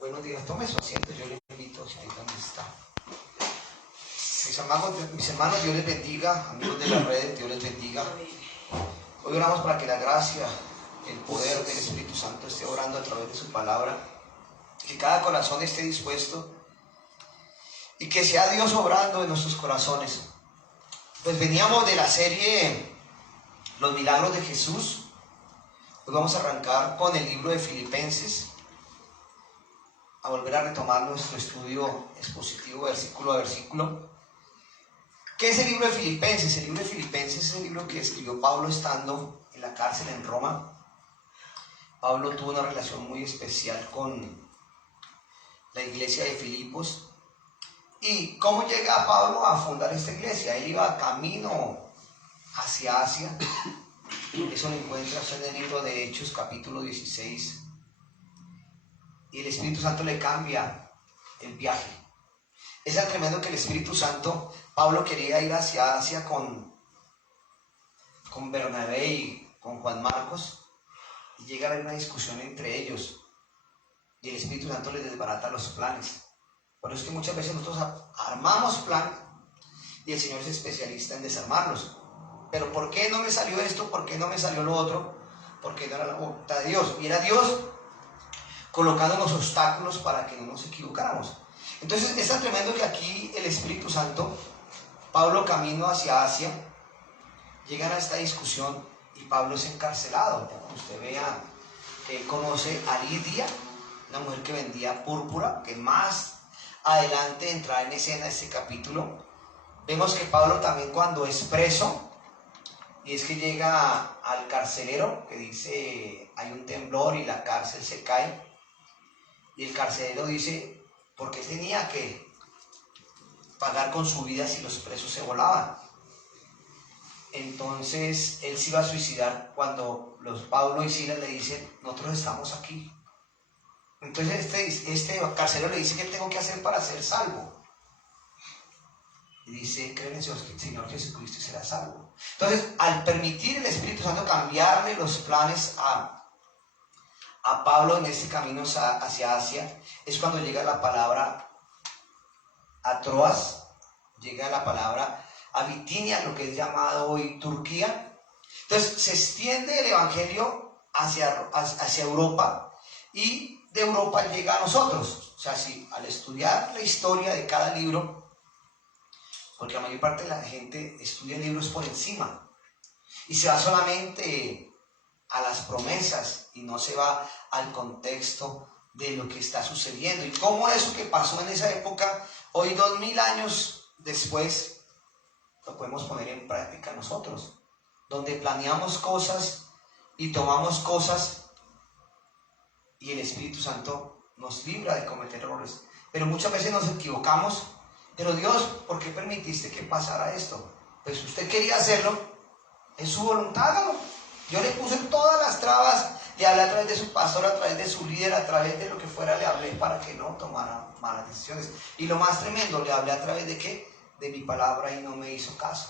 Buenos días, tome su asiento, yo le invito, si ahí donde está. Mis hermanos, Dios les bendiga, amigos de la red, Dios les bendiga. Hoy oramos para que la gracia, el poder del Espíritu Santo esté orando a través de su palabra, que cada corazón esté dispuesto y que sea Dios obrando en nuestros corazones. Pues veníamos de la serie Los Milagros de Jesús. Hoy vamos a arrancar con el libro de Filipenses, a volver a retomar nuestro estudio expositivo versículo a versículo. ¿Qué es el libro de Filipenses? El libro de Filipenses es el libro que escribió Pablo estando en la cárcel en Roma. Pablo tuvo una relación muy especial con la iglesia de Filipos. ¿Y cómo llega Pablo a fundar esta iglesia? Él iba camino hacia Asia. Eso lo encuentras en el libro de Hechos, capítulo 16. Y el Espíritu Santo le cambia el viaje. Es tan tremendo que el Espíritu Santo, Pablo quería ir hacia Asia con Bernabé y con Juan Marcos, y llega a haber una discusión entre ellos, y el Espíritu Santo les desbarata los planes. Por eso es que muchas veces nosotros armamos plan, y el Señor es especialista en desarmarlos. Pero ¿por qué no me salió esto? ¿Por qué no me salió lo otro? Porque no era la voluntad de Dios. Y era Dios colocándonos obstáculos para que no nos equivocáramos. Entonces es tan tremendo que aquí el Espíritu Santo, Pablo camino hacia Asia, llegan a esta discusión y Pablo es encarcelado. Usted vea que él conoce a Lidia, una mujer que vendía púrpura, que más adelante entrará en escena este capítulo. Vemos que Pablo también, cuando es preso, y es que llega al carcelero, que dice hay un temblor y la cárcel se cae, y el carcelero dice, ¿por qué tenía que pagar con su vida si los presos se volaban? Entonces él se iba a suicidar cuando los Pablo y Silas le dicen, nosotros estamos aquí. Entonces este carcelero le dice, ¿qué tengo que hacer para ser salvo? Y dice, creen en el Señor Jesucristo y será salvo. Entonces, al permitir el Espíritu Santo cambiarle los planes a Pablo en este camino hacia Asia, es cuando llega la palabra a Troas, llega la palabra a Bitinia, lo que es llamado hoy Turquía. Entonces se extiende el evangelio hacia Europa, y de Europa llega a nosotros. O sea, si al estudiar la historia de cada libro, porque la mayor parte de la gente estudia libros por encima y se va solamente a las promesas y no se va al contexto de lo que está sucediendo y cómo eso que pasó en esa época, hoy 2000 años después, lo podemos poner en práctica nosotros, donde planeamos cosas y tomamos cosas y el Espíritu Santo nos libra de cometer errores, pero muchas veces nos equivocamos. Pero Dios, ¿por qué permitiste que pasara esto? Pues usted quería hacerlo, es su voluntad, hágalo. Yo le puse todas las trabas, le hablé a través de su pastor, a través de su líder, a través de lo que fuera, le hablé para que no tomara malas decisiones. Y lo más tremendo, le hablé a través de ¿qué? De mi palabra, y no me hizo caso.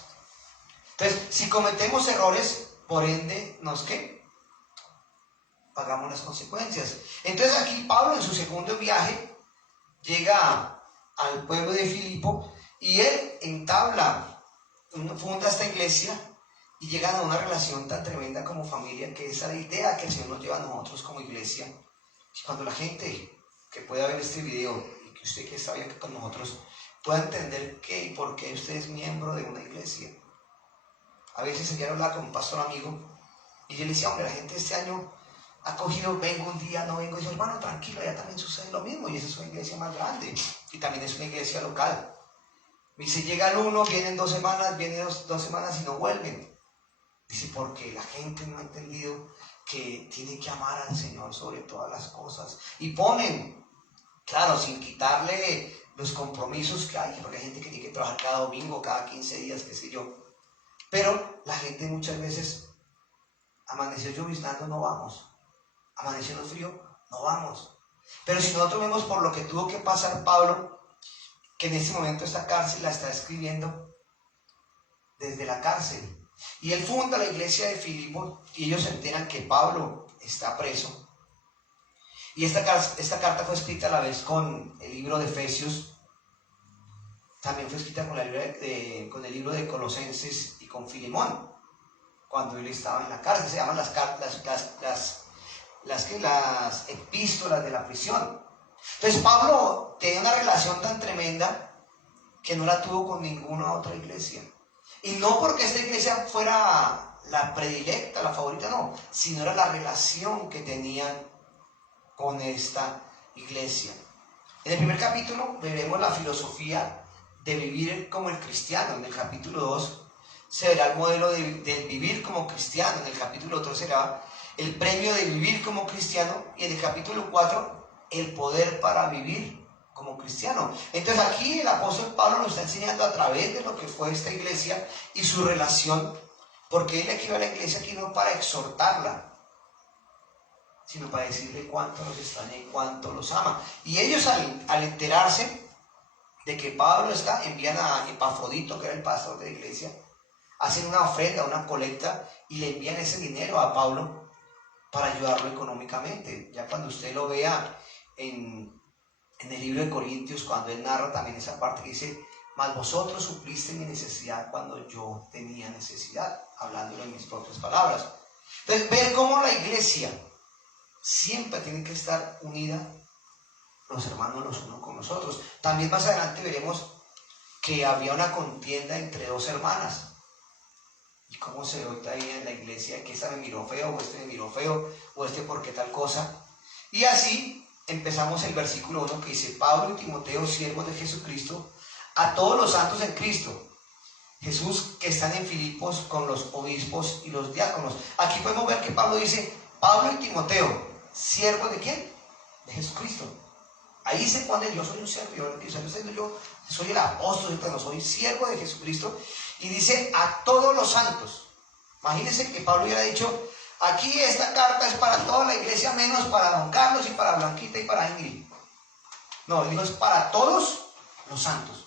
Entonces, si cometemos errores, por ende, ¿qué? Pagamos las consecuencias. Entonces aquí Pablo, en su segundo viaje, llega al pueblo de Filipo, y él funda esta iglesia, y llegan a una relación tan tremenda como familia, que esa es la idea que el Señor nos lleva a nosotros como iglesia. Y cuando la gente que pueda ver este video, y que usted que está bien con nosotros, pueda entender qué y por qué usted es miembro de una iglesia. A veces ayer hablaba con un pastor amigo, y yo le decía, hombre, la gente este año ha cogido, vengo un día, no vengo, y yo, hermano, tranquilo, allá también sucede lo mismo, y esa es una iglesia más grande, y también es una iglesia local. Me dice, llega el uno, vienen 2 semanas, vienen dos semanas y no vuelven. Dice, porque la gente no ha entendido que tiene que amar al Señor sobre todas las cosas, y ponen, claro, sin quitarle los compromisos que hay, porque hay gente que tiene que trabajar cada domingo, cada 15 días, qué sé yo, pero la gente muchas veces, amaneció lloviznando, no vamos. Amaneció frío, no vamos. Pero si nosotros vemos por lo que tuvo que pasar Pablo, que en este momento esta cárcel la está escribiendo desde la cárcel, y él funda la iglesia de Filipo, y ellos se enteran que Pablo está preso, Y esta carta fue escrita a la vez con el libro de Efesios, también fue escrita con el libro de Colosenses y con Filemón, cuando él estaba en la cárcel. Se llaman las epístolas de la prisión. Entonces Pablo tenía una relación tan tremenda que no la tuvo con ninguna otra iglesia. Y no porque esta iglesia fuera la predilecta, la favorita, no, sino era la relación que tenían con esta iglesia. En el primer capítulo veremos la filosofía de vivir como el cristiano. En el capítulo 2 se verá el modelo del vivir como cristiano. En el capítulo 3 será el premio de vivir como cristiano. Y en el capítulo 4 el poder para vivir como cristiano. Entonces aquí el apóstol Pablo nos está enseñando a través de lo que fue esta iglesia y su relación, porque él escribe a la iglesia aquí no para exhortarla, sino para decirle cuánto los extraña y cuánto los ama. Y ellos al enterarse de que Pablo está, envían a Epafrodito, que era el pastor de la iglesia, hacen una ofrenda, una colecta, y le envían ese dinero a Pablo para ayudarlo económicamente. Ya cuando usted lo vea en el libro de Corintios, cuando él narra también esa parte que dice, mas vosotros supliste mi necesidad cuando yo tenía necesidad, hablándolo en mis propias palabras. Entonces, ver cómo la iglesia siempre tiene que estar unida, los hermanos los unos con los otros. También más adelante veremos que había una contienda entre dos hermanas. Y cómo se ve ahí en la iglesia, que esta me miró feo, o este me miró feo, o este por qué tal cosa. Y así empezamos el versículo 1 que dice, Pablo y Timoteo, siervos de Jesucristo, a todos los santos en Cristo Jesús que están en Filipos con los obispos y los diáconos. Aquí podemos ver que Pablo dice, Pablo y Timoteo, ¿siervos de quién? De Jesucristo. Ahí se pone, yo soy un siervo, yo soy el apóstol, pero soy siervo de Jesucristo. Y dice, a todos los santos. Imagínense que Pablo hubiera dicho, aquí esta carta es para toda la iglesia, menos para don Carlos y para Blanquita y para Ingrid. No, él dijo, es para todos los santos.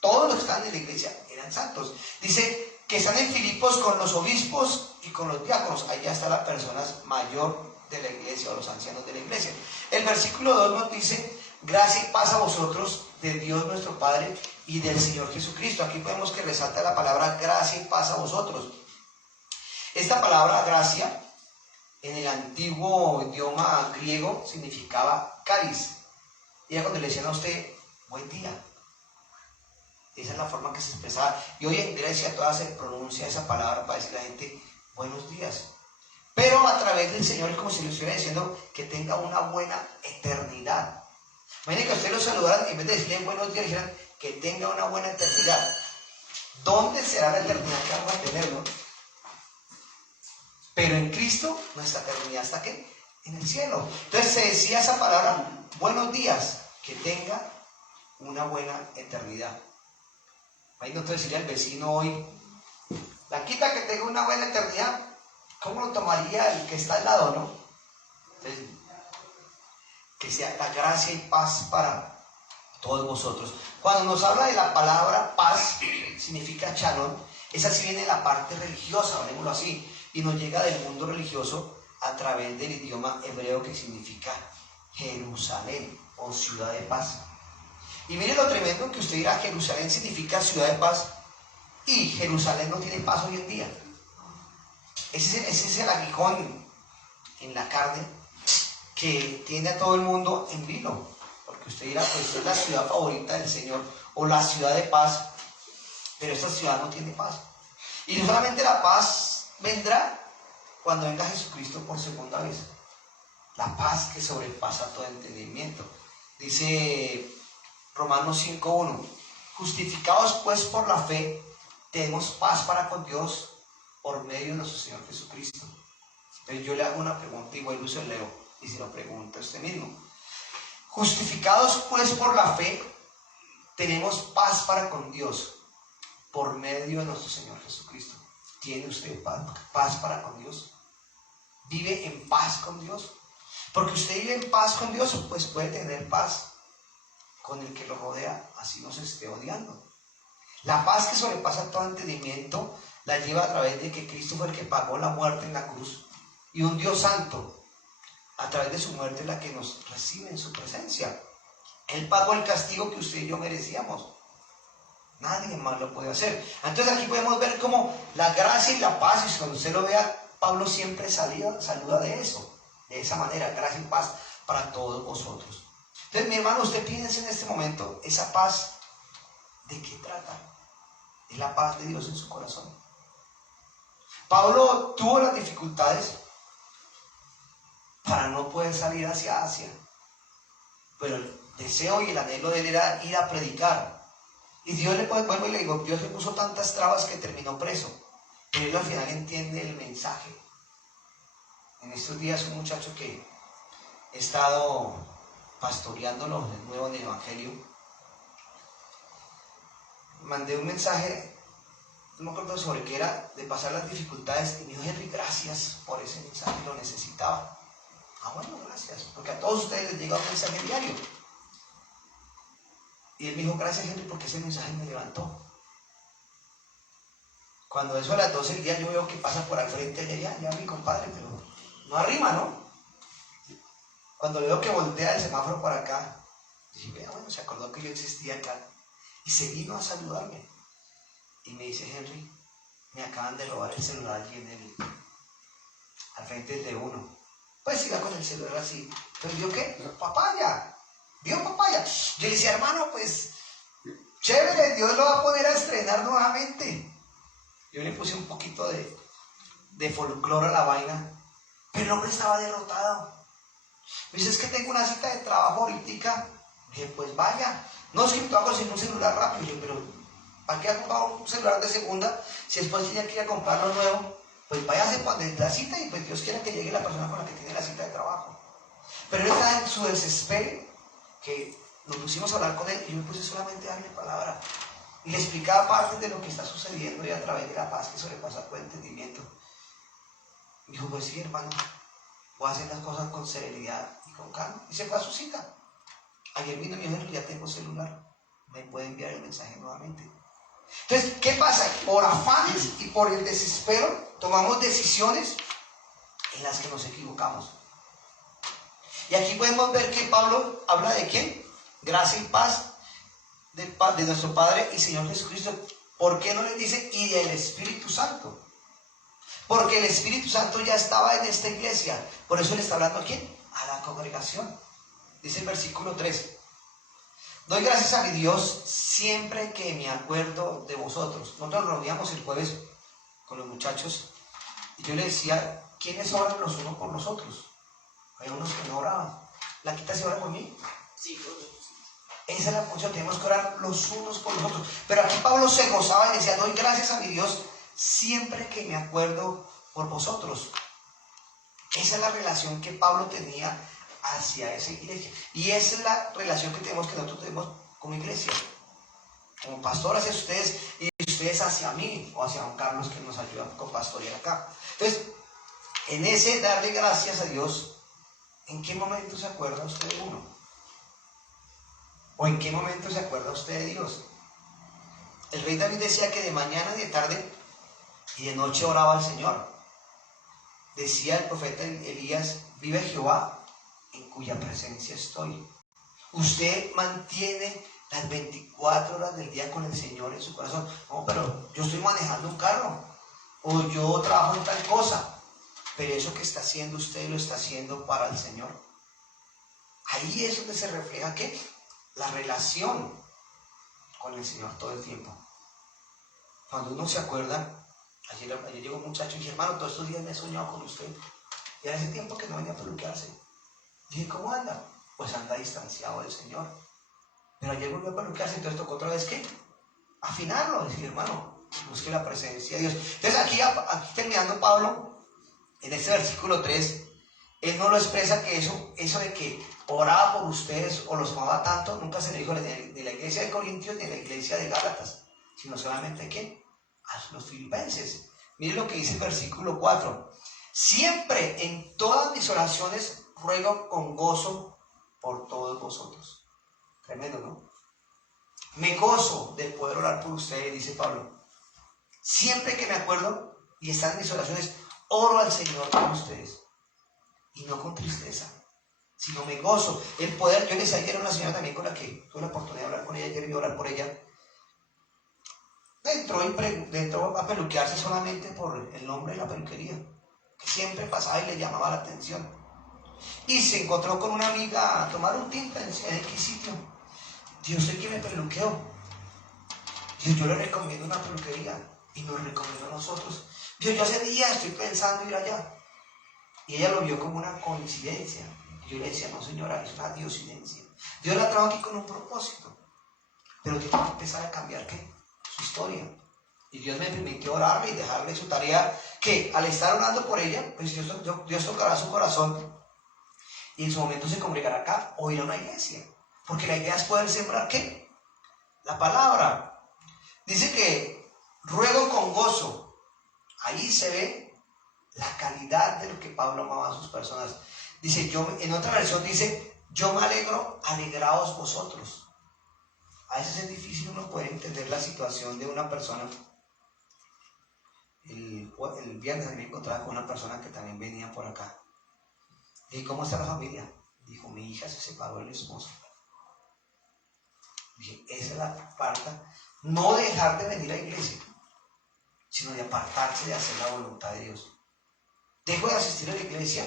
Todos los que están en la iglesia eran santos. Dice que están en Filipos con los obispos y con los diáconos. Ahí ya están las personas mayor de la iglesia o los ancianos de la iglesia. El versículo 2 nos dice, gracia y paz a vosotros de Dios nuestro Padre y del Señor Jesucristo. Aquí podemos que resalta la palabra gracia y paz a vosotros. Esta palabra gracia en el antiguo idioma griego significaba caris. Y era cuando le decían a usted, buen día. Esa es la forma que se expresaba. Y hoy en Grecia toda se pronuncia esa palabra para decirle a la gente, buenos días. Pero a través del Señor es como si le estuviera diciendo que tenga una buena eternidad. Imaginen que a ustedes lo saludaran y en vez de decirle buenos días, dijeran que tenga una buena eternidad. ¿Dónde será la eternidad que vamos a tener, no? Pero en Cristo nuestra eternidad está ¿qué? En el cielo. Entonces se decía esa palabra, buenos días, que tenga una buena eternidad. Ahí no te decirle al vecino hoy, Blanquita, que tenga una buena eternidad. ¿Cómo lo tomaría el que está al lado, no? Entonces, que sea la gracia y paz para todos vosotros. Cuando nos habla de la palabra paz, significa shalom, esa sí viene de la parte religiosa, hablemoslo así, y nos llega del mundo religioso a través del idioma hebreo que significa Jerusalén o ciudad de paz. Y mire lo tremendo que usted dirá, Jerusalén significa ciudad de paz y Jerusalén no tiene paz hoy en día. Ese es el aguijón en la carne que tiene a todo el mundo en vilo. Porque usted dirá, pues es la ciudad favorita del Señor o la ciudad de paz, pero esta ciudad no tiene paz. Y no solamente la paz vendrá cuando venga Jesucristo por segunda vez. La paz que sobrepasa todo entendimiento. Dice Romanos 5:1, justificados pues por la fe, tenemos paz para con Dios por medio de nuestro Señor Jesucristo. Entonces yo le hago una pregunta y vuelvo y se lo leo y se lo pregunta a usted mismo. Justificados pues por la fe, tenemos paz para con Dios por medio de nuestro Señor Jesucristo. ¿Tiene usted paz para con Dios? ¿Vive en paz con Dios? Porque usted vive en paz con Dios, pues puede tener paz con el que lo rodea, así nos esté odiando. La paz que sobrepasa todo entendimiento la lleva a través de que Cristo fue el que pagó la muerte en la cruz. Y un Dios santo a través de su muerte es la que nos recibe en su presencia. Él pagó el castigo que usted y yo merecíamos. Nadie más lo puede hacer. Entonces aquí podemos ver cómo la gracia y la paz, y cuando usted lo vea, Pablo siempre saluda de eso, de esa manera, gracia y paz para todos vosotros. Entonces, mi hermano, usted piensa en este momento, esa paz, ¿de qué trata? Es la paz de Dios en su corazón. Pablo tuvo las dificultades para no poder salir hacia Asia, pero el deseo y el anhelo de él era ir a predicar. Y Dios le puede, vuelvo y le digo, Dios le puso tantas trabas que terminó preso, pero él al final entiende el mensaje. En estos días un muchacho que he estado pastoreándolo de nuevo en el Evangelio, mandé un mensaje, no me acuerdo sobre qué era, de pasar las dificultades, y me dijo, Henry, gracias por ese mensaje, lo necesitaba. Bueno, gracias, porque a todos ustedes les llega un mensaje diario. Y él me dijo, gracias, Henry, porque ese mensaje me levantó. Cuando eso a las 12 del día yo veo que pasa por al frente de allá, ya mi compadre, pero no arrima, ¿no? Cuando veo que voltea el semáforo para acá, dije, bueno, se acordó que yo existía acá. Y se vino a saludarme. Y me dice, Henry, me acaban de robar el celular allí al frente de uno. Pues iba con el celular así. Entonces, ¿vio qué? Papaya. ¿Vio papaya? Yo le decía, hermano, pues, chévere, Dios lo va a poner a estrenar nuevamente. Yo le puse un poquito de folclore a la vaina, pero el hombre estaba derrotado. Me dice, es que tengo una cita de trabajo ahorita. Dije, pues vaya. No, es que me tengo que conseguir un celular rápido. Dije, pero ¿para qué ha comprado un celular de segunda si después ella quiere comprarlo nuevo? Pues váyase cuando la cita y pues Dios quiera que llegue la persona con la que tiene la cita de trabajo. Pero él estaba en su desespero, que nos pusimos a hablar con él y yo me puse solamente a darle palabra. Y le explicaba partes de lo que está sucediendo y a través de la paz que sobrepasa todo entendimiento. Me dijo, pues sí, hermano, voy a hacer las cosas con serenidad y con calma. Y se fue a su cita. Ayer vino y me dijo, ya tengo celular, me puede enviar el mensaje nuevamente. Entonces, ¿qué pasa? Por afanes y por el desespero tomamos decisiones en las que nos equivocamos. Y aquí podemos ver que Pablo habla de ¿quién? Gracia y paz de nuestro Padre y Señor Jesucristo. ¿Por qué no les dice y del Espíritu Santo? Porque el Espíritu Santo ya estaba en esta iglesia. Por eso le está hablando ¿a quién? A la congregación. Dice el versículo 3. Doy gracias a mi Dios siempre que me acuerdo de vosotros. Nosotros nos reuníamos el jueves con los muchachos y yo les decía, ¿quiénes oran los unos por los otros? Hay unos que no oraban. ¿La quita se ora por mí? Sí, por mí. Esa es la función, tenemos que orar los unos por los otros. Pero aquí Pablo se gozaba y decía, doy gracias a mi Dios siempre que me acuerdo por vosotros. Esa es la relación que Pablo tenía hacia esa iglesia. Y esa es la relación que nosotros tenemos como iglesia. Como pastor hacia ustedes y ustedes hacia mí o hacia don Carlos que nos ayuda con pastorear acá. Entonces, en ese darle gracias a Dios, ¿en qué momento se acuerda usted de uno? ¿O en qué momento se acuerda usted de Dios? El rey David decía que de mañana, de tarde y de noche oraba al Señor. Decía el profeta Elías, vive Jehová, en cuya presencia estoy. Usted mantiene las 24 horas del día con el Señor en su corazón. No, pero yo estoy manejando un carro, o yo trabajo en tal cosa, pero eso que está haciendo usted lo está haciendo para el Señor. Ahí es donde se refleja ¿qué? La relación con el Señor todo el tiempo. Cuando uno se acuerda, ayer llegó un muchacho y dije, hermano, todos estos días me he soñado con usted. Y hace tiempo que no venía a peluquearse. Dije, ¿cómo anda? Pues anda distanciado del Señor. Pero ayer volvió a peluquearse, entonces tocó otra vez ¿qué? Afinarlo, decir, hermano, busque la presencia de Dios. Entonces aquí terminando Pablo, en este versículo 3, él no lo expresa que eso de que oraba por ustedes o los amaba tanto, nunca se le dijo de la iglesia de Corintios ni de la iglesia de Gálatas, sino solamente ¿qué? A los filipenses. Miren lo que dice el versículo 4. Siempre en todas mis oraciones ruego con gozo por todos vosotros. Tremendo, ¿no? Me gozo de poder orar por ustedes, dice Pablo. Siempre que me acuerdo y están en mis oraciones, oro al Señor por ustedes. y no con tristeza, sino me gozo. El poder, yo les decía ayer a una señora también con la que tuve la oportunidad de hablar con ella ayer y orar por ella. Entró a peluquearse solamente por el nombre de la peluquería, que siempre pasaba y le llamaba la atención. Y se encontró con una amiga a tomar un tinto en X sitio. Dijo, ¿usted quién me peluqueó? Dijo, yo le recomiendo una peluquería y nos recomendó a nosotros. Dijo, yo hace días estoy pensando ir allá. Y ella lo vio como una coincidencia. Y yo le decía, no señora, es una diosidencia. Dios la trajo aquí con un propósito. Pero tiene que empezar a cambiar, ¿qué? Su historia. Y Dios me permitió orarle y dejarle su tarea, que al estar orando por ella, pues Dios tocará su corazón y en su momento se congregará acá o ir a una iglesia. Porque la idea es poder sembrar, ¿qué? La palabra. Dice que ruego con gozo. Ahí se ve la calidad de lo que Pablo amaba a sus personas. Dice, en otra versión dice, yo me alegro, alegraos vosotros. A veces es difícil uno poder entender la situación de una persona. El viernes me encontraba con una persona que también venía por acá. Dije, ¿cómo está la familia? Dijo, mi hija se separó del esposo. Dije, esa es la parte, no dejar de venir a la iglesia, sino de apartarse de hacer la voluntad de Dios. Dejo de asistir a la iglesia,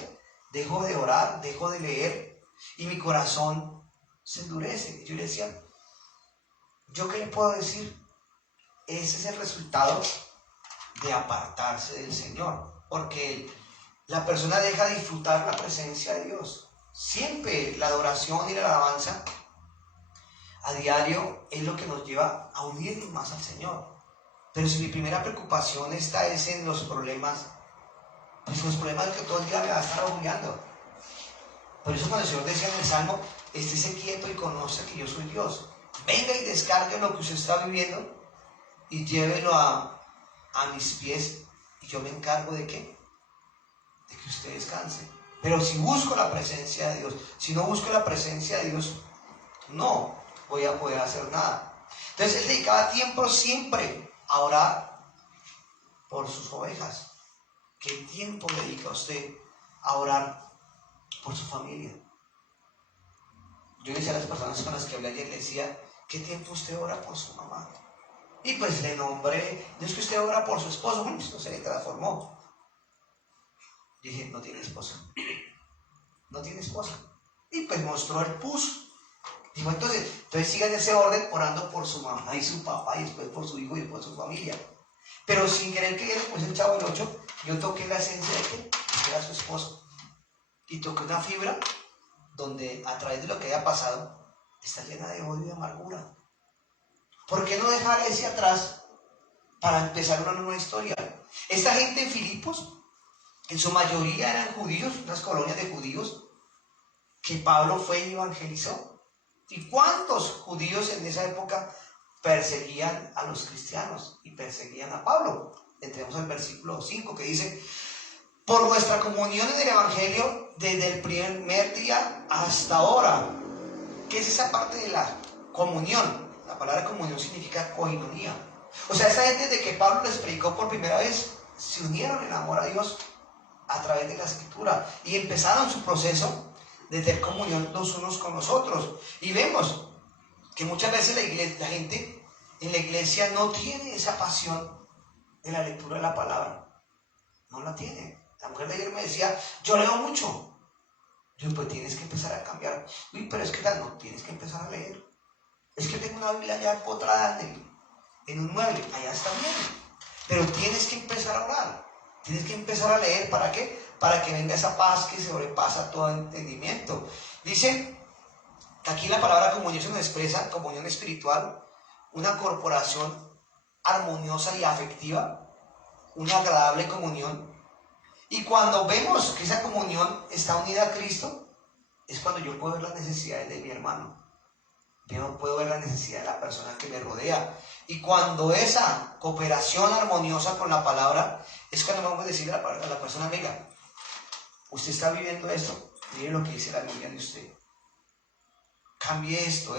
dejo de orar, dejo de leer, y mi corazón se endurece. Yo le decía, ¿yo qué le puedo decir? Ese es el resultado de apartarse del Señor, porque la persona deja de disfrutar la presencia de Dios. Siempre la adoración y la alabanza a diario es lo que nos lleva a unirnos más al Señor. Pero si mi primera preocupación es en los problemas, pues los problemas que todo el día me va a estar agobiando. Por eso cuando el Señor decía en el Salmo, estése quieto y conoce que yo soy Dios. Venga y descargue lo que usted está viviendo y llévelo a mis pies y yo me encargo de ¿qué? De que usted descanse. Pero si busco la presencia de Dios, si no busco la presencia de Dios, no voy a poder hacer nada. Entonces él dedicaba tiempo siempre a orar por sus ovejas. ¿Qué tiempo dedica usted a orar por su familia? Yo le decía a las personas con las que hablé ayer, le decía, ¿qué tiempo usted ora por su mamá? Y pues le nombré, no es que usted ora por su esposo, bueno, esto se le transformó. Dije, no tiene esposa. No tiene esposa. Y pues mostró el pus. Dijo, entonces sigan ese orden orando por su mamá y su papá, y después por su hijo y después por su familia. Pero sin querer que después el Chavo del 8, yo toqué la esencia de que era su esposo. Y toqué una fibra donde a través de lo que haya pasado, está llena de odio y de amargura. ¿Por qué no dejar ese atrás para empezar una nueva historia? Esta gente en Filipos, en su mayoría eran judíos, unas colonias de judíos, que Pablo fue y evangelizó. ¿Y cuántos judíos en esa época perseguían a los cristianos y perseguían a Pablo? Entremos al versículo 5 que dice, por nuestra comunión en el evangelio desde el primer día hasta ahora. ¿Qué es esa parte de la comunión? La palabra comunión significa koinonía. O sea, esa gente desde que Pablo les predicó por primera vez, se unieron en amor a Dios a través de la escritura y empezaron su proceso de tener comunión los unos con los otros. Y vemos que muchas veces la gente en la iglesia no tiene esa pasión de la lectura de la palabra. No la tiene. La mujer de ayer me decía, yo leo mucho. Yo, pues tienes que empezar a cambiar. Uy, pero es que no, tienes que empezar a leer. Es que tengo una Biblia allá empotrada en un mueble. Allá está bien. Pero tienes que empezar a orar. Tienes que empezar a leer. ¿Para qué? Para que venga esa paz que sobrepasa todo entendimiento. Dice, aquí la palabra comunión se nos expresa, comunión espiritual, una corporación armoniosa y afectiva, una agradable comunión. Y cuando vemos que esa comunión está unida a Cristo, es cuando yo puedo ver las necesidades de mi hermano. Yo puedo ver la necesidad de la persona que me rodea. Y cuando esa cooperación armoniosa con la palabra, es cuando vamos a decirle a la persona, amiga, usted está viviendo esto, mire lo que dice la Biblia de usted. Cambie esto.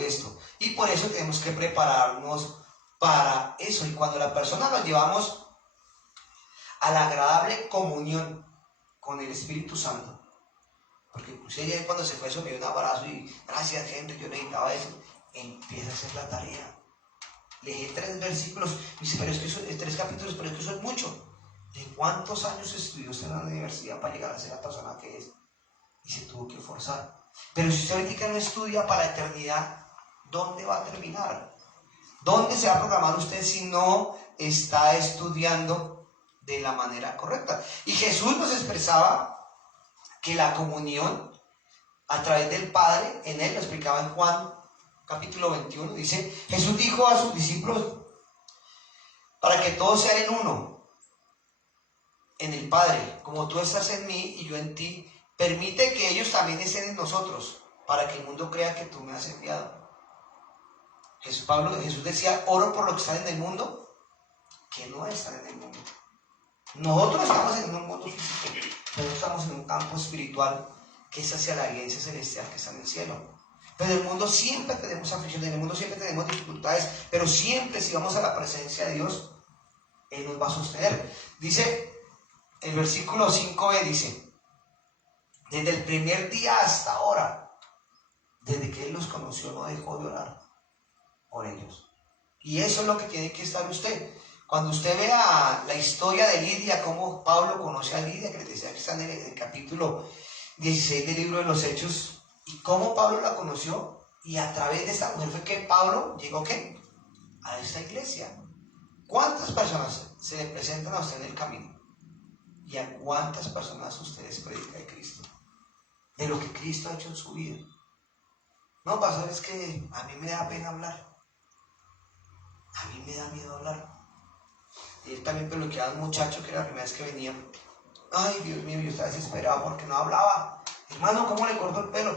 Y por eso tenemos que prepararnos para eso. Y cuando la persona nos llevamos a la agradable comunión con el Espíritu Santo, Porque inclusive ayer cuando se fue eso me dio un abrazo y gracias Henry, yo necesitaba eso. Empieza a hacer la tarea. Leí 3 versículos, dice, pero es que eso, 3 capítulos, pero es que eso es mucho. ¿De cuántos años estudió usted en la universidad para llegar a ser la persona que es? Y se tuvo que forzar. Pero si usted ahorita no estudia para la eternidad, ¿dónde va a terminar? ¿Dónde se va a programar usted si no está estudiando de la manera correcta? Y Jesús nos expresaba que la comunión a través del Padre, en él lo explicaba en Juan capítulo 21, dice, Jesús dijo a sus discípulos, para que todos sean en uno, en el Padre, como tú estás en mí y yo en ti, permite que ellos también estén en nosotros, para que el mundo crea que tú me has enviado. Jesús decía, oro por los que están en el mundo, que no están en el mundo. Nosotros estamos en un mundo físico, pero estamos en un campo espiritual que es hacia la herencia celestial que está en el cielo. Pero en el mundo siempre tenemos aflicciones, en el mundo siempre tenemos dificultades, pero siempre si vamos a la presencia de Dios, Él nos va a sostener. Dice, el versículo 5b dice, desde el primer día hasta ahora, desde que Él los conoció, no dejó de orar por ellos. Y eso es lo que tiene que estar usted. Cuando usted vea la historia de Lidia, cómo Pablo conoce a Lidia, que les decía que está en el capítulo 16 del libro de los Hechos, y cómo Pablo la conoció, y a través de esta mujer fue que Pablo llegó ¿qué? A esta iglesia. ¿Cuántas personas se le presentan a usted en el camino? ¿Y a cuántas personas ustedes predican de Cristo? De lo que Cristo ha hecho en su vida. No, pastor, es que a mí me da pena hablar. A mí me da miedo hablar. Y él también peluqueaba a un muchacho que era la primera vez que venía. Ay, Dios mío, yo estaba desesperado porque no hablaba. Hermano, ¿cómo le cortó el pelo?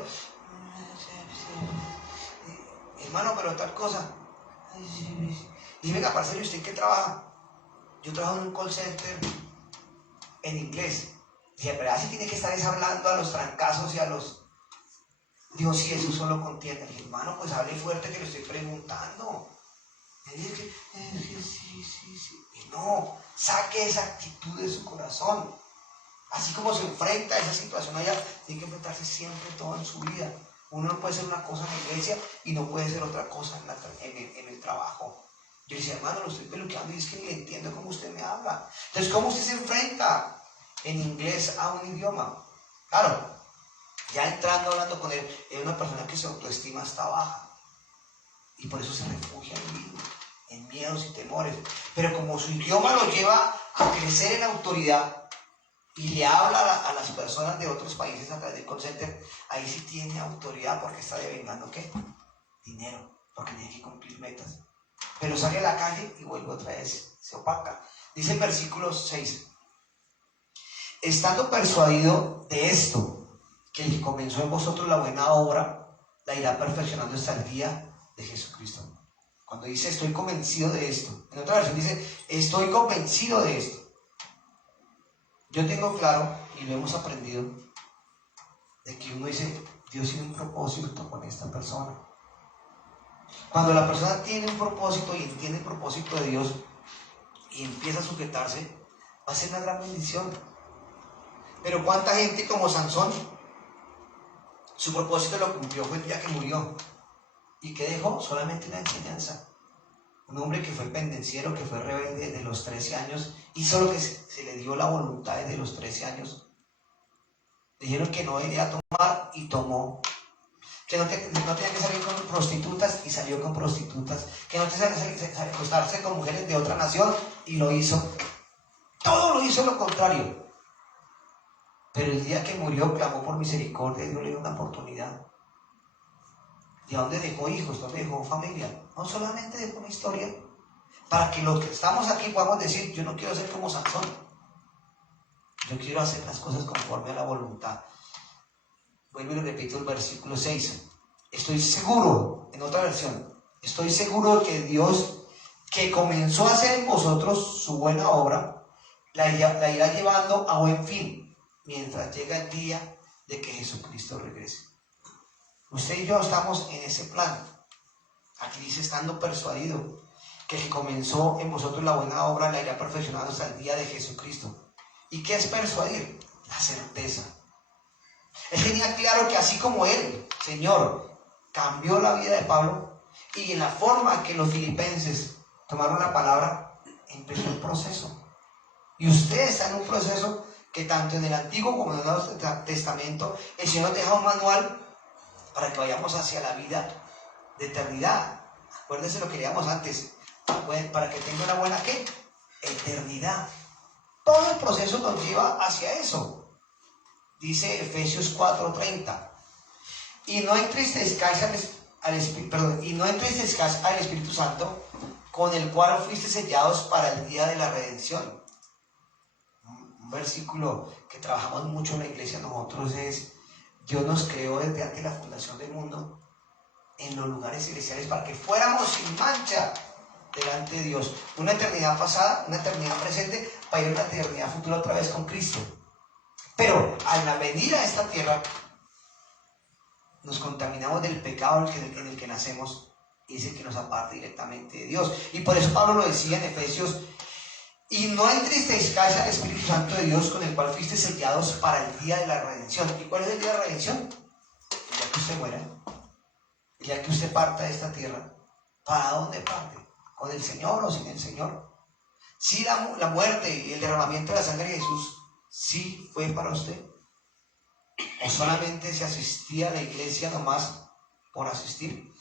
Hermano, pero tal cosa. Y venga, parcero, ¿y usted en qué trabaja? Yo trabajo en un call center en inglés. Dije, pero así tiene que estar hablando a los trancazos y a los... Digo, sí, eso solo contiene. Dije, hermano, pues hable fuerte que le estoy preguntando. Me dije, sí. Y no, saque esa actitud de su corazón. Así como se enfrenta a esa situación allá, tiene que enfrentarse siempre todo en su vida. Uno no puede ser una cosa en la iglesia y no puede ser otra cosa en el trabajo. Yo decía, hermano, lo estoy peluqueando y es que ni le entiendo cómo usted me habla. Entonces, ¿cómo usted se enfrenta en inglés a un idioma? Claro, ya entrando, hablando con él, es una persona que su autoestima está baja. Y por eso se refugia en miedos y temores. Pero como su idioma lo lleva a crecer en autoridad, y le habla a las personas de otros países a través del call center, ahí sí tiene autoridad porque está devengando ¿qué? Dinero, porque tiene que cumplir metas. Pero sale a la calle y vuelve otra vez, se opaca. Dice el versículo 6, estando persuadido de esto, que el que comenzó en vosotros la buena obra, la irá perfeccionando hasta el día de Jesucristo. Cuando dice estoy convencido de esto, en otra versión dice estoy convencido de esto. Yo tengo claro, y lo hemos aprendido, de que uno dice, Dios tiene un propósito con esta persona. Cuando la persona tiene un propósito y entiende el propósito de Dios y empieza a sujetarse, va a ser una gran bendición. Pero cuánta gente como Sansón, su propósito lo cumplió, fue el día que murió. ¿Y qué dejó? Solamente una enseñanza. Un hombre que fue pendenciero, que fue rebelde desde los 13 años, hizo lo que se le dio la voluntad desde los 13 años. Dijeron que no debería tomar y tomó. Que no tenía que salir con prostitutas y salió con prostitutas. Que no tenía que acostarse con mujeres de otra nación y lo hizo. Todo lo hizo lo contrario. Pero el día que murió clamó por misericordia y Dios le dio una oportunidad. ¿Y a dónde dejó hijos? ¿Dónde dejó familia? No solamente dejó una historia. Para que los que estamos aquí podamos decir, yo no quiero ser como Sansón. Yo quiero hacer las cosas conforme a la voluntad. Vuelvo y le repito el versículo 6. Estoy seguro, en otra versión, estoy seguro de que Dios, que comenzó a hacer en vosotros su buena obra, la irá llevando a buen fin, mientras llega el día de que Jesucristo regrese. Usted y yo estamos en ese plan. Aquí dice, estando persuadido, que el que comenzó en vosotros la buena obra la irá perfeccionando hasta el día de Jesucristo. ¿Y qué es persuadir? La certeza. Él tenía claro que así como él, Señor, cambió la vida de Pablo, y en la forma que los filipenses tomaron la palabra, empezó el proceso. Y usted está en un proceso que tanto en el Antiguo como en el Nuevo Testamento, el Señor nos deja un manual para que vayamos hacia la vida de eternidad. Acuérdense lo que leíamos antes, para que tenga una buena ¿qué? Eternidad. Todo el proceso nos lleva hacia eso. Dice Efesios 4:30. Y no entristezcáis al Espíritu Santo, con el cual fuiste sellados para el día de la redención. Un versículo que trabajamos mucho en la iglesia nosotros es: Dios nos creó desde antes de la fundación del mundo en los lugares celestiales para que fuéramos sin mancha delante de Dios. Una eternidad pasada, una eternidad presente, para ir a una eternidad futura otra vez con Cristo. Pero al venir a esta tierra, nos contaminamos del pecado en el que nacemos, y es el que nos aparta directamente de Dios. Y por eso Pablo lo decía en Efesios: y no entristezcáis al Espíritu Santo de Dios, con el cual fuiste sellados para el día de la redención. ¿Y cuál es el día de la redención? El día que usted muera, el día que usted parta de esta tierra. ¿Para dónde parte? ¿Con el Señor o sin el Señor? Si la muerte y el derramamiento de la sangre de Jesús sí fue para usted, o solamente se asistía a la iglesia nomás por asistir.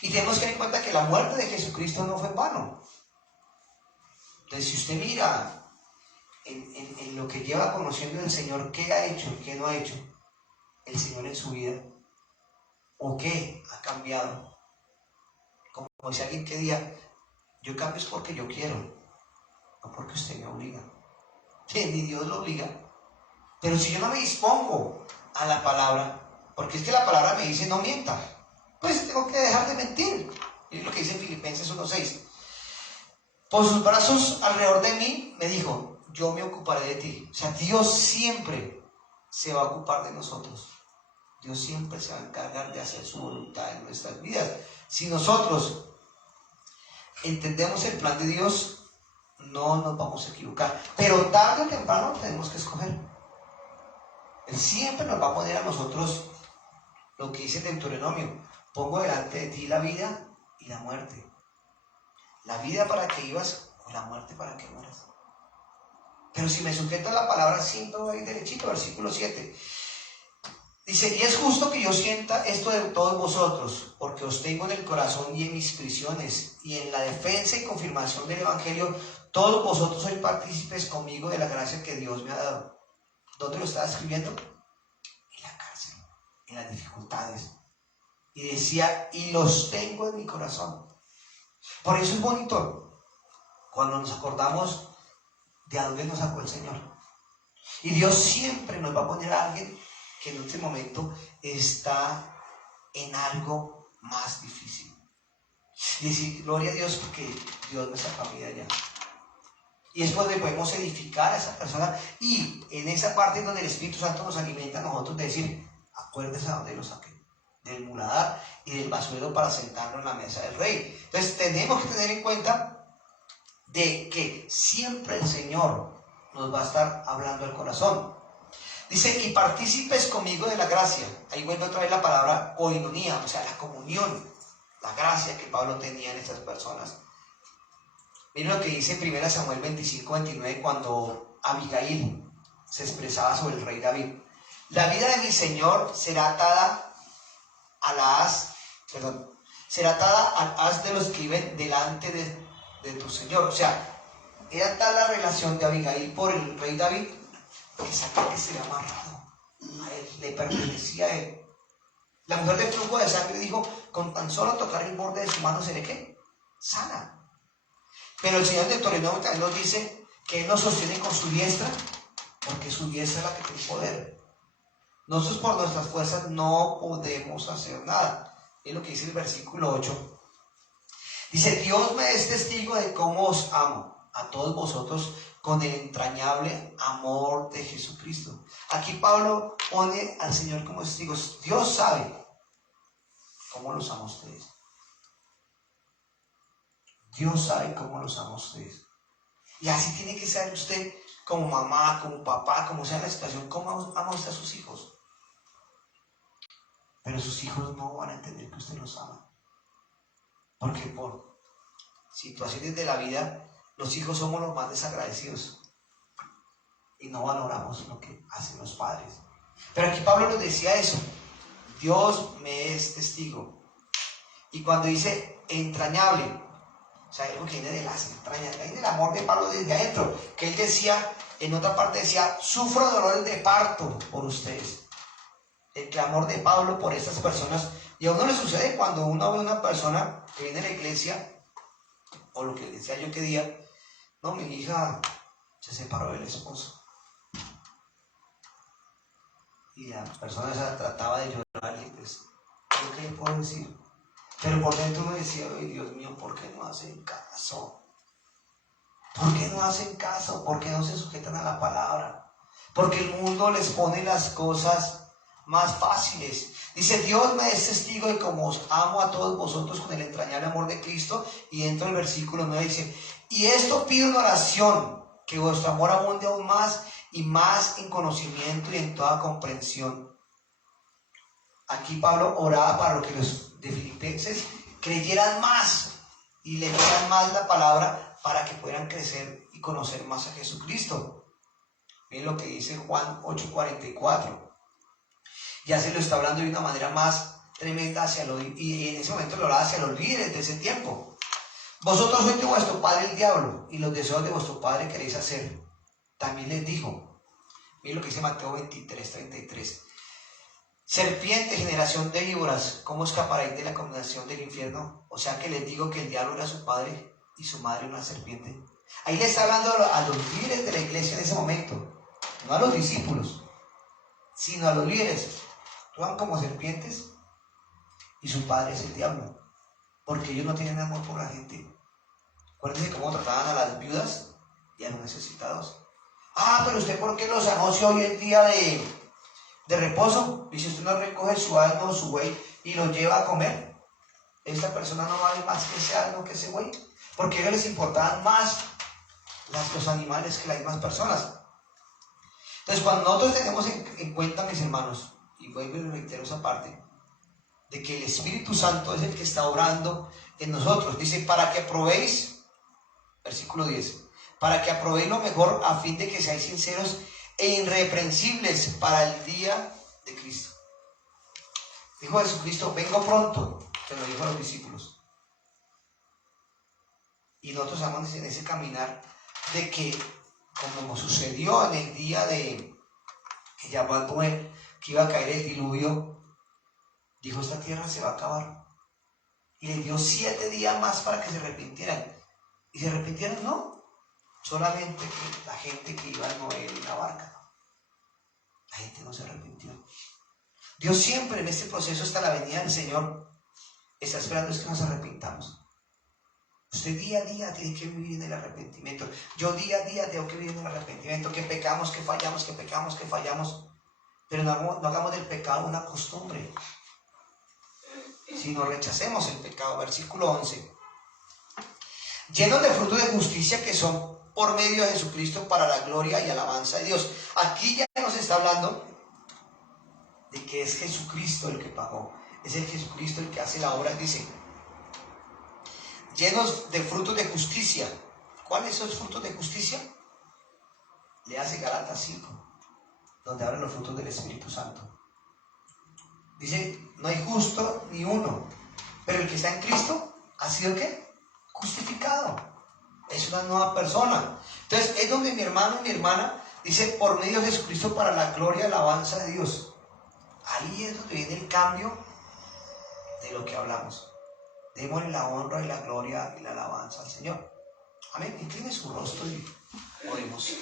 Y tenemos que tener en cuenta que la muerte de Jesucristo no fue en vano. Entonces, si usted mira en lo que lleva conociendo el Señor, qué ha hecho y qué no ha hecho el Señor en su vida, o qué ha cambiado, como si alguien que diga: yo cambio es porque yo quiero, no porque usted me obliga. Sí, ni Dios lo obliga. Pero si yo no me dispongo a la palabra, porque es que la palabra me dice no mienta, pues tengo que dejar de mentir. Y es lo que dice Filipenses 1:6. Por sus brazos alrededor de mí, me dijo: yo me ocuparé de ti. O sea, Dios siempre se va a ocupar de nosotros. Dios siempre se va a encargar de hacer su voluntad en nuestras vidas. Si nosotros entendemos el plan de Dios, no nos vamos a equivocar. Pero tarde o temprano tenemos que escoger. Él siempre nos va a poner a nosotros lo que dice el Deuteronomio: pongo delante de ti la vida y la muerte. La vida para que vivas, o la muerte para que mueras. Pero si me sujeto a la palabra, siempre voy a ir derechito. Versículo 7. Dice: y es justo que yo sienta esto de todos vosotros, porque os tengo en el corazón y en mis prisiones, y en la defensa y confirmación del Evangelio, todos vosotros sois partícipes conmigo de la gracia que Dios me ha dado. ¿Dónde lo estaba escribiendo? En la cárcel, en las dificultades. Y decía: y los tengo en mi corazón. Por eso es bonito cuando nos acordamos de a dónde nos sacó el Señor. Y Dios siempre nos va a poner a alguien que en este momento está en algo más difícil. Y decir: gloria a Dios, porque Dios me sacó a mí de allá. Y es donde podemos edificar a esa persona, y en esa parte donde el Espíritu Santo nos alimenta a nosotros de decir: acuérdese a dónde lo saqué, del muladar y del basurero, para sentarnos en la mesa del Rey. Entonces tenemos que tener en cuenta de que siempre el Señor nos va a estar hablando al corazón. Dice: y partícipes conmigo de la gracia. Ahí vuelve otra vez la palabra koinonía, o sea, la comunión, la gracia que Pablo tenía en estas personas. Miren lo que dice 1 Samuel 25:29, cuando Abigail se expresaba sobre el rey David: la vida de mi Señor será atada al haz de los que viven delante de tu Señor. O sea, era tal la relación de Abigail por el rey David, que sabía que sería amarrado a él, le pertenecía a él. La mujer del flujo de sangre dijo: con tan solo tocar el borde de su mano seré ¿qué? Sana. Pero el Señor de Deuteronomio también nos dice que Él nos sostiene con su diestra, porque su diestra es la que tiene poder. Nosotros por nuestras fuerzas no podemos hacer nada. Es lo que dice el versículo 8. Dice: Dios me es testigo de cómo os amo a todos vosotros con el entrañable amor de Jesucristo. Aquí Pablo pone al Señor como testigo. Dios sabe cómo los ama a ustedes. Dios sabe cómo los ama a ustedes. Y así tiene que ser usted, como mamá, como papá, como sea la situación, cómo ama usted a sus hijos. pero sus hijos no van a entender que usted los ama. Porque por situaciones de la vida, los hijos somos los más desagradecidos y no valoramos lo que hacen los padres. Pero aquí Pablo nos decía eso: Dios me es testigo. Y cuando dice entrañable, o sea, algo que viene de las entrañas, viene el amor de Pablo desde adentro, que él decía, en otra parte decía, sufro dolores de parto por ustedes. El clamor de Pablo por estas personas. Y a uno le sucede cuando uno ve a una persona que viene a la iglesia, o lo que decía yo que día, no, mi hija se separó del esposo. Y la persona esa trataba de llorar y pues, ¿yo qué le puedo decir? Pero por dentro uno decía, ay Dios mío, ¿por qué no hacen caso? ¿Por qué no hacen caso? ¿Por qué no se sujetan a la palabra? Porque el mundo les pone las cosas más fáciles. Dice, Dios me es testigo de cómo os amo a todos vosotros con el entrañable amor de Cristo. Y dentro del versículo 9 dice, y esto pido en oración, que vuestro amor abunde aún más y más en conocimiento y en toda comprensión. Aquí Pablo oraba para lo que los de Filipenses creyeran más y leyeran más la palabra para que puedan crecer y conocer más a Jesucristo. Miren lo que dice Juan 8:44. Ya se lo está hablando de una manera más tremenda hacia los, y en ese momento lo hablaba hacia los líderes de ese tiempo. Vosotros sois de vuestro padre el diablo, y los deseos de vuestro padre queréis hacer. También les dijo, miren lo que dice Mateo 23:33. Serpiente, generación de víboras, ¿cómo escaparéis de la condenación del infierno? O sea que les digo que el diablo era su padre y su madre una serpiente. Ahí le está hablando a los líderes de la iglesia en ese momento, no a los discípulos, sino a los líderes. Actúan como serpientes y su padre es el diablo, porque ellos no tienen amor por la gente. Acuérdense cómo trataban a las viudas y a los necesitados. Ah, pero usted, ¿por qué los sanó si hoy es día de reposo? Y si usted no recoge su asno o su buey y lo lleva a comer, esta persona no vale más que ese asno que ese buey, porque a ellos les importaban más los animales que las mismas personas. Entonces, cuando nosotros tenemos en cuenta, mis hermanos, y vuelvo y reitero esa parte, de que el Espíritu Santo es el que está obrando en nosotros, dice, para que aprobéis, versículo 10, para que aprobéis lo mejor a fin de que seáis sinceros e irreprensibles para el día de Cristo. Dijo Jesucristo, vengo pronto, se lo dijo a los discípulos. Y nosotros estamos en ese caminar de que, como sucedió en el día de que llamó a Noé, que iba a caer el diluvio, dijo, esta tierra se va a acabar. Y le dio 7 días más para que se arrepintieran. ¿Y se arrepintieron? No. Solamente que la gente que iba a Noé en la barca. La gente no se arrepintió. Dios siempre en este proceso hasta la venida del Señor está esperando es que nos arrepintamos. Usted día a día tiene que vivir en el arrepentimiento. Yo día a día tengo que vivir en el arrepentimiento. Que pecamos, que fallamos, que pecamos, que fallamos. Pero no hagamos del pecado una costumbre. Sino rechacemos el pecado. Versículo 11. Llenos de frutos de justicia que son por medio de Jesucristo para la gloria y alabanza de Dios. Aquí ya nos está hablando de que es Jesucristo el que pagó. Es el Jesucristo el que hace la obra. Dice, llenos de frutos de justicia. ¿Cuáles son los frutos de justicia? Le hace Gálatas 5, donde hablan los frutos del Espíritu Santo. Dice, no hay justo ni uno, pero el que está en Cristo ha sido ¿qué? Justificado. Es una nueva persona. Entonces es donde mi hermano y mi hermana dice, por medio de Jesucristo para la gloria y alabanza de Dios. Ahí es donde viene el cambio de lo que hablamos. Démosle la honra y la gloria y la alabanza al Señor. Amén. Incline su rostro y oremos.